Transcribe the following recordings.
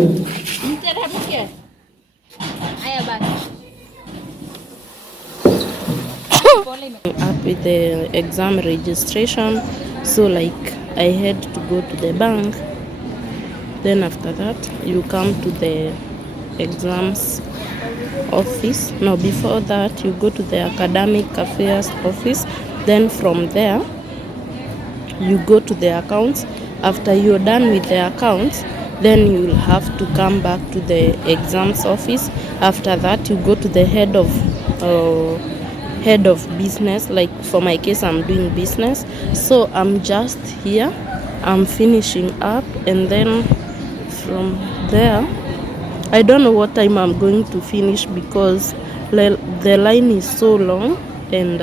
Up with the exam registration, so like I had to go to the bank. Then after that you come to the exams office. No, before that you go to the academic affairs office. Then from there you go to the accounts. After you're done with the accounts, then you'll have to come back to the exams office. After that you go to the head of business. Like for my case, I'm doing business, so I'm just here, I'm finishing up, and then from there I don't know what time I'm going to finish because the line is so long. And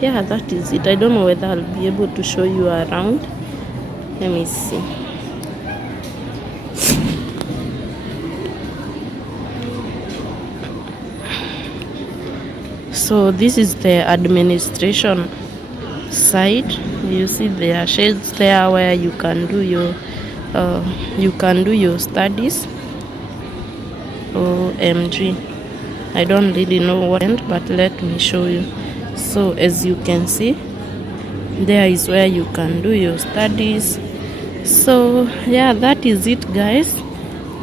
yeah, that is it. I don't know whether I'll be able to show you around. Let me see. So this is the administration side. You see there are shades there where you can do your studies. OMG, I don't really know what, but let me show you. So as you can see, there is where you can do your studies. So yeah, that is it, guys.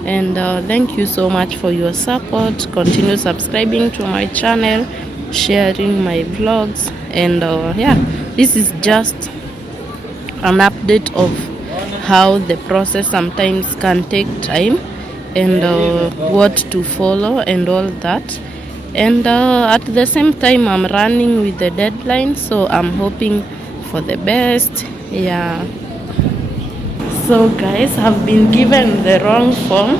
And thank you so much for your support. Continue subscribing to my channel, sharing my vlogs, and yeah, this is just an update of how the process sometimes can take time, and what to follow and all that. And at the same time I'm running with the deadline, so I'm hoping for the best. Yeah, so guys, I've been given the wrong form.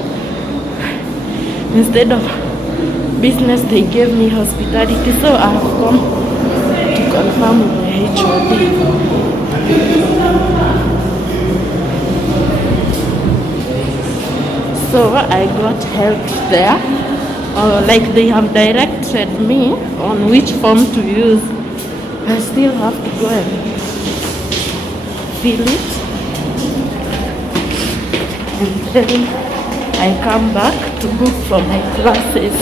Instead of business they gave me hospitality, so I have come to confirm with my HOD. So I got help there, like they have directed me on which form to use. I still have to go and fill it, and then I come back to book for my classes.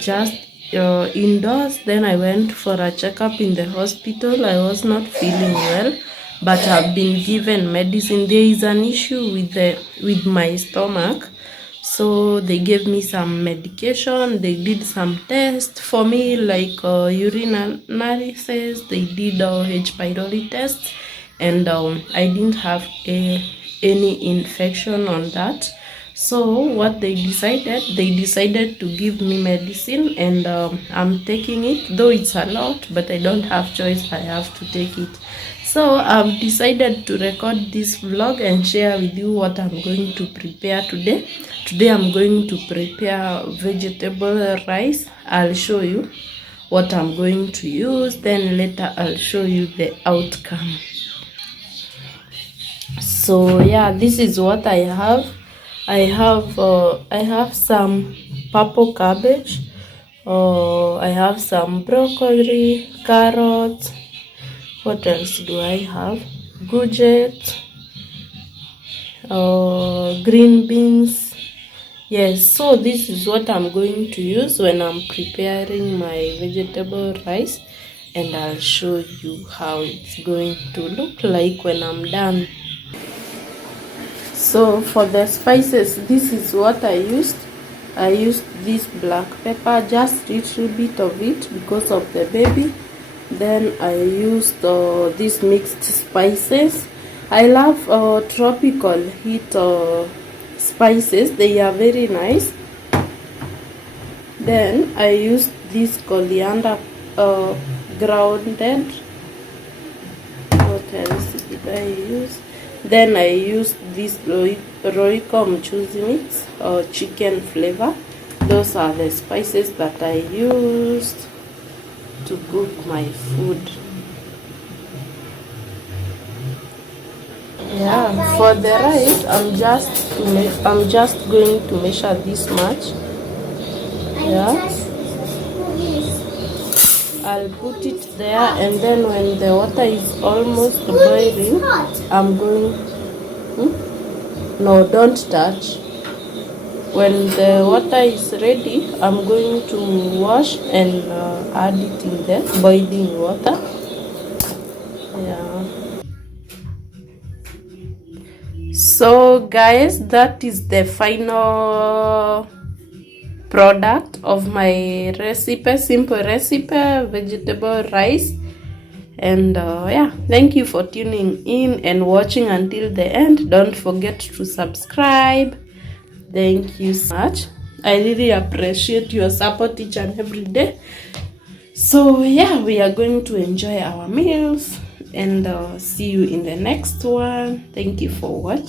just indoors. Then I went for a checkup in the hospital. I was not feeling well, but I've been given medicine. There is an issue with my stomach, so they gave me some medication. They did some tests for me, like urine analysis. They did H pylori tests, and I didn't have any infection on that. So what they decided to give me medicine, and I'm taking it, though it's a lot, but I don't have choice. I have to take it. So I've decided to record this vlog and share with you what I'm going to prepare today. Today I'm going to prepare vegetable rice. I'll show you what I'm going to use, then later I'll show you the outcome. So yeah, this is what I have. I have some purple cabbage. I have some broccoli, carrots. What else do I have? Courgette, green beans. Yes, so this is what I'm going to use when I'm preparing my vegetable rice, and I'll show you how it's going to look like when I'm done. So for the spices, this is what I used. I used this black pepper, just a little bit of it because of the baby. Then I used these mixed spices. I love tropical heat spices. They are very nice. Then I used this coriander grounded. What else did I use? Then I used this Royco mchuzi mix or chicken flavor. Those are the spices that I used to cook my food. Yeah, for the rice, I'm just going to measure this much. Yeah, I'll put it there, and then when the water is almost boiling, I'm going. No, don't touch. When the water is ready, I'm going to wash and add it in the boiling water. Yeah. So guys, that is the final product of my recipe, simple recipe, vegetable rice. And yeah, thank you for tuning in and watching until the end. Don't forget to subscribe. Thank you so much. I really appreciate your support each and every day. So yeah, we are going to enjoy our meals, and see you in the next one. Thank you for watching.